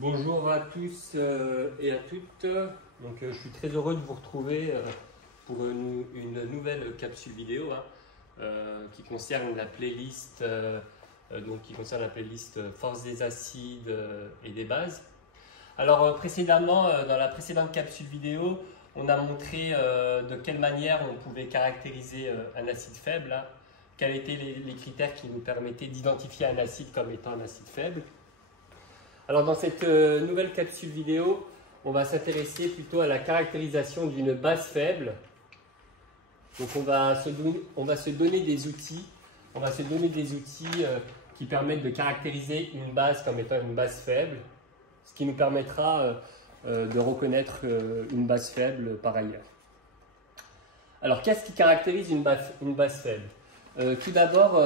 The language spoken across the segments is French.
Bonjour à tous et à toutes. Je suis très heureux de vous retrouver pour une nouvelle capsule vidéo qui concerne la playlist, Force des acides et des bases. Alors précédemment, dans la précédente capsule vidéo, on a montré de quelle manière on pouvait caractériser un acide faible, quels étaient les critères qui nous permettaient d'identifier un acide comme étant un acide faible. Alors dans cette nouvelle capsule vidéo, on va s'intéresser plutôt à la caractérisation d'une base faible. Donc on va se donner des outils, qui permettent de caractériser une base comme étant une base faible, ce qui nous permettra de reconnaître une base faible par ailleurs. Alors qu'est-ce qui caractérise une base faible? Tout d'abord,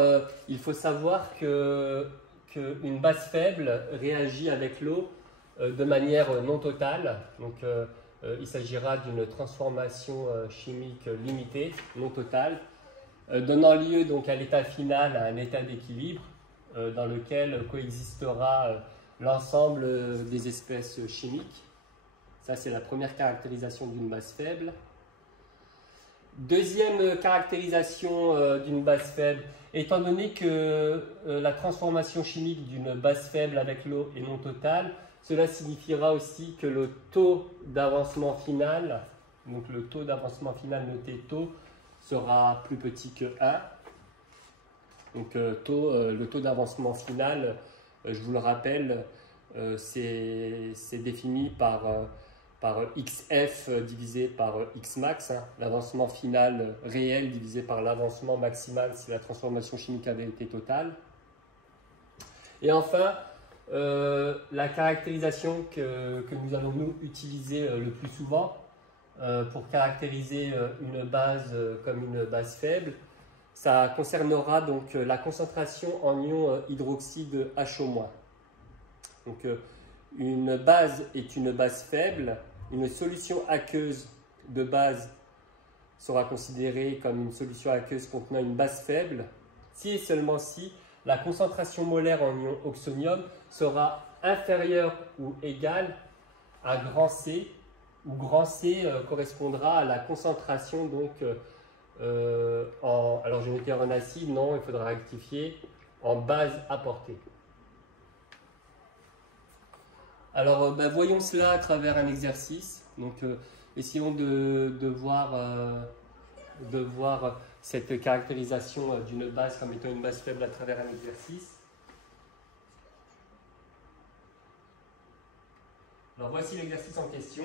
il faut savoir qu'une base faible réagit avec l'eau de manière non totale. Il s'agira d'une transformation chimique limitée, non totale, donnant lieu donc à l'état final, à un état d'équilibre dans lequel coexistera l'ensemble des espèces chimiques. Ça, c'est la première caractérisation d'une base faible. Deuxième caractérisation d'une base faible, étant donné que la transformation chimique d'une base faible avec l'eau est non totale, cela signifiera aussi que le taux d'avancement final, donc le taux d'avancement final noté taux, sera plus petit que 1. Donc le taux d'avancement final, je vous le rappelle, c'est défini par XF divisé par Xmax, l'avancement final réel divisé par l'avancement maximal si la transformation chimique avait été totale. Et enfin, la caractérisation que nous allons nous utiliser le plus souvent pour caractériser une base comme une base faible, ça concernera donc la concentration en ion hydroxyde HO-. Donc une base est une base faible. Une solution aqueuse de base sera considérée comme une solution aqueuse contenant une base faible si et seulement si la concentration molaire en ion oxonium sera inférieure ou égale à grand C, où grand C correspondra à la concentration alors je vais dire en acide, non, il faudra rectifier, en base apportée. Alors, voyons cela à travers un exercice. Essayons de voir cette caractérisation d'une base comme étant une base faible à travers un exercice. Alors, voici l'exercice en question.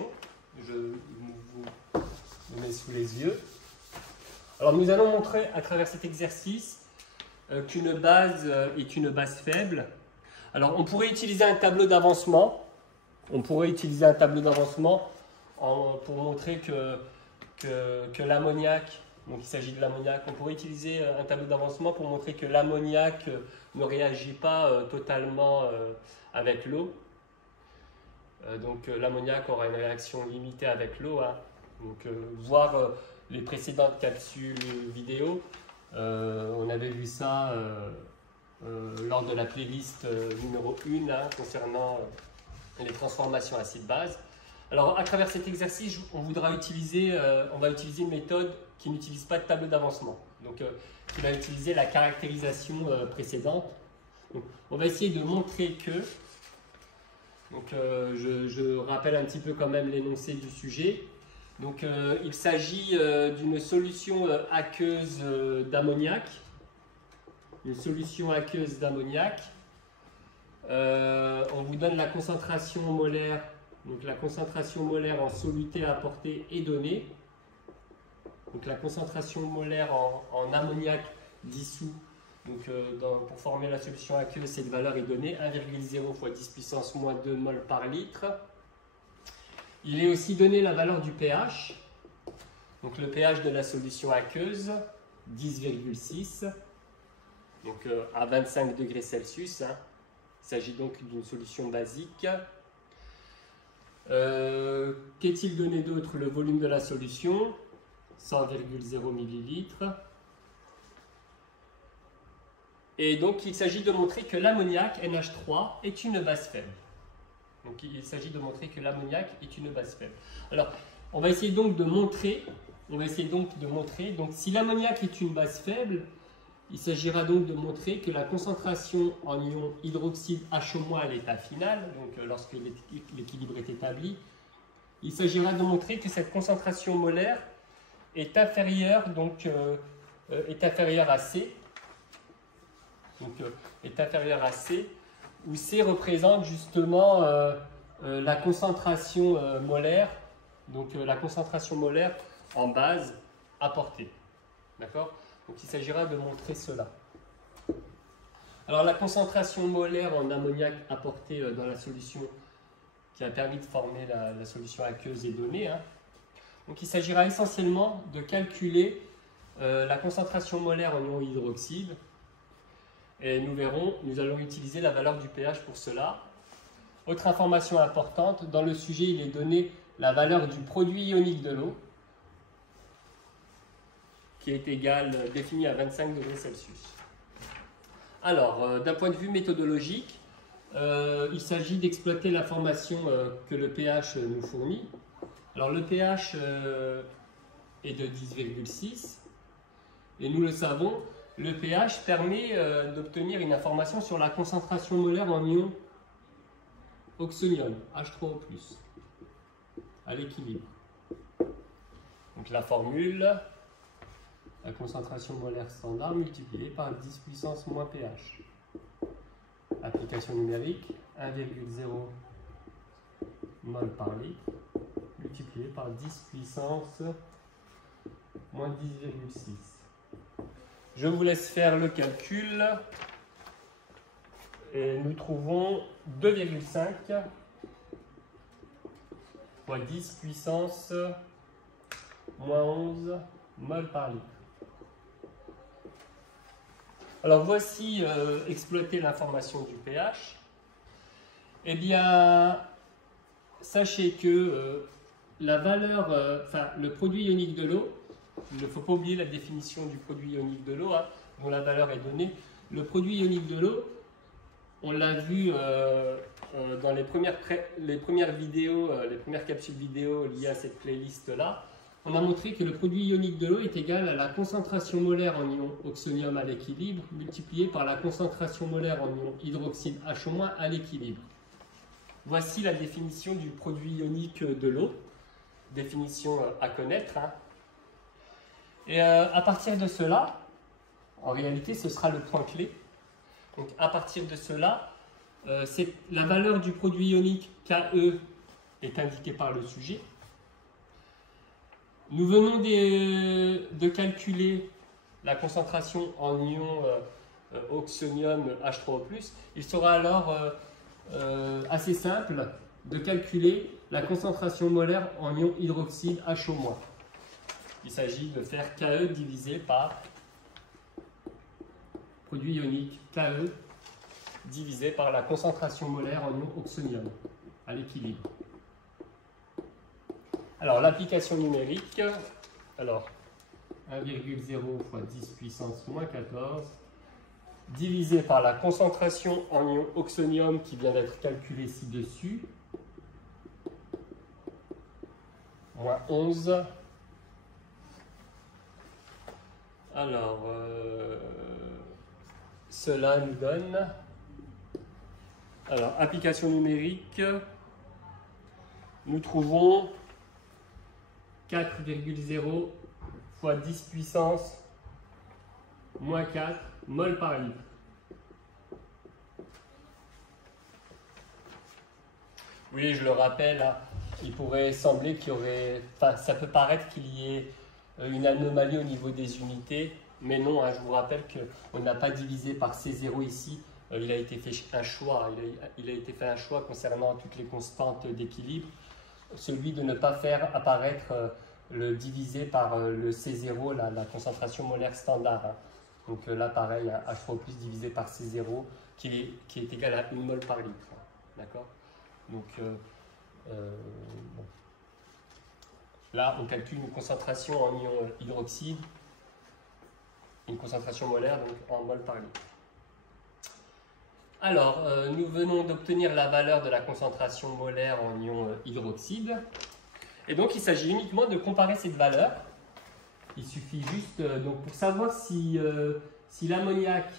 Je vous le mets sous les yeux. Alors, nous allons montrer à travers cet exercice qu'une base est une base faible. Alors, on pourrait utiliser un tableau d'avancement. Pour montrer que l'ammoniac, donc il s'agit de l'ammoniac, on pourrait utiliser un tableau d'avancement pour montrer que l'ammoniac ne réagit pas totalement avec l'eau. L'ammoniac aura une réaction limitée avec l'eau. Voir les précédentes capsules vidéo, on avait vu ça lors de la playlist numéro 1 concernant les transformations acide-base. Alors, à travers cet exercice, on va utiliser une méthode qui n'utilise pas de tableau d'avancement, qui va utiliser la caractérisation précédente. Donc, on va essayer de montrer que, je rappelle un petit peu quand même l'énoncé du sujet. Il s'agit d'une solution aqueuse d'ammoniac. Une solution aqueuse d'ammoniac. On vous donne la concentration molaire, donc la concentration molaire en soluté à apporter est donnée. Donc la concentration molaire en ammoniac dissous, pour former la solution aqueuse, cette valeur est donnée, 1,0 fois 10 puissance moins 2 mol par litre. Il est aussi donné la valeur du pH, donc le pH de la solution aqueuse, 10,6, à 25 degrés Celsius. Il s'agit donc d'une solution basique. Qu'est-il donné d'autre? Le volume de la solution, 100,0 ml. Et donc, il s'agit de montrer que l'ammoniac, NH3, est une base faible. Donc il s'agit de montrer que l'ammoniac est une base faible. Alors on va essayer donc de montrer, donc si l'ammoniac est une base faible, il s'agira donc de montrer que la concentration en ion hydroxyde HO- à l'état final, donc lorsque l'équilibre est établi, il s'agira de montrer que cette concentration molaire est inférieure, est inférieure à C, est inférieure à C, où C représente justement la concentration molaire, la concentration molaire en base apportée. D'accord? Donc il s'agira de montrer cela. Alors la concentration molaire en ammoniac apportée dans la solution qui a permis de former la solution aqueuse est donnée. Hein. Donc il s'agira essentiellement de calculer la concentration molaire en ion hydroxyde. Et nous verrons, nous allons utiliser la valeur du pH pour cela. Autre information importante, dans le sujet il est donné la valeur du produit ionique de l'eau, qui est défini à 25 degrés Celsius. Alors, d'un point de vue méthodologique, il s'agit d'exploiter l'information que le pH nous fournit. Alors, le pH est de 10,6 et nous le savons, le pH permet d'obtenir une information sur la concentration molaire en ion oxonium, H3O+, à l'équilibre. Donc, la formule, la concentration molaire standard multipliée par 10 puissance moins pH. Application numérique, 1,0 mol par litre, multiplié par 10 puissance moins 10,6. Je vous laisse faire le calcul. Et nous trouvons 2,5 fois 10 puissance moins 11 mol par litre. Alors voici exploiter l'information du pH. Eh bien, sachez que la valeur, le produit ionique de l'eau, il ne faut pas oublier la définition du produit ionique de l'eau, hein, dont la valeur est donnée. Le produit ionique de l'eau, on l'a vu dans les premières vidéos, les premières capsules vidéo liées à cette playlist-là. On a montré que le produit ionique de l'eau est égal à la concentration molaire en ion oxonium à l'équilibre multipliée par la concentration molaire en ion hydroxyde HO- à l'équilibre. Voici la définition du produit ionique de l'eau, définition à connaître. Hein. Et à partir de cela, en réalité ce sera le point clé. Donc à partir de cela, la valeur du produit ionique Ke est indiquée par le sujet. Nous venons de calculer la concentration en ion oxonium H3O+. Il sera alors assez simple de calculer la concentration molaire en ion hydroxyde HO-. Il s'agit de faire Ke divisé par produit ionique Ke divisé par la concentration molaire en ion oxonium à l'équilibre. Alors, l'application numérique, alors 1,0 fois 10 puissance moins 14, divisé par la concentration en ion oxonium qui vient d'être calculée ci-dessus, moins 11. Alors, cela nous donne, alors, application numérique, nous trouvons 4,0 fois 10 puissance moins 4 mol par litre. Oui, je le rappelle, hein, il pourrait sembler qu'il y aurait, ça peut paraître qu'il y ait une anomalie au niveau des unités, mais non, hein, je vous rappelle qu'on n'a pas divisé par C0 ici, il a été fait un choix, il a été fait un choix concernant toutes les constantes d'équilibre, celui de ne pas faire apparaître le divisé par le C0, la concentration molaire standard. Hein. Donc là, pareil, hein, H3O+ divisé par C0 qui est égal à 1 mol par litre. Hein. D'accord? Donc, bon. Là, on calcule une concentration en ion hydroxyde, une concentration molaire donc en mol par litre. Alors, nous venons d'obtenir la valeur de la concentration molaire en ion hydroxyde. Et donc, il s'agit uniquement de comparer cette valeur. Il suffit juste, donc pour savoir si l'ammoniac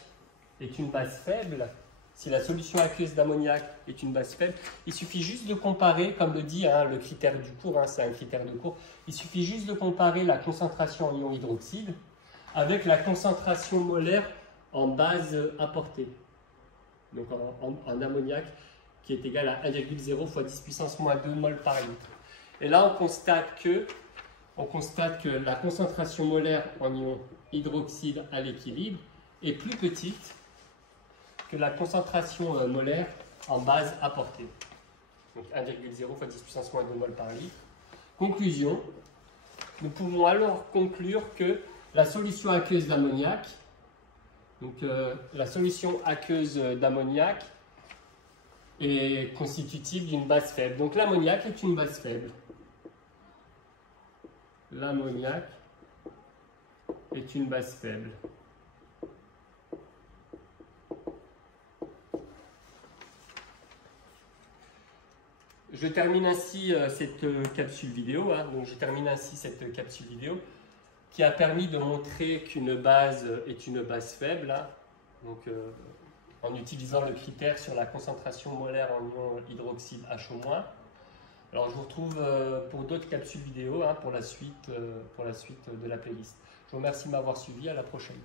est une base faible, si la solution aqueuse d'ammoniac est une base faible, il suffit juste de comparer, comme le dit le critère du cours, c'est un critère de cours, il suffit juste de comparer la concentration en ion hydroxyde avec la concentration molaire en base apportée, donc en ammoniac, qui est égal à 1,0 fois 10 puissance moins 2 mol par litre. Et là, on constate que la concentration molaire en ion hydroxyde à l'équilibre est plus petite que la concentration molaire en base apportée. Donc 1,0 fois 10 puissance moins 2 mol par litre. Conclusion, nous pouvons alors conclure que la solution aqueuse d'ammoniac, est constitutive d'une base faible. Donc l'ammoniac est une base faible. L'ammoniac est une base faible. Je termine ainsi cette capsule vidéo. Qui a permis de montrer qu'une base est une base faible. En utilisant le critère sur la concentration molaire en ion hydroxyde HO-. Alors je vous retrouve pour d'autres capsules vidéo pour la suite de la playlist. Je vous remercie de m'avoir suivi, à la prochaine.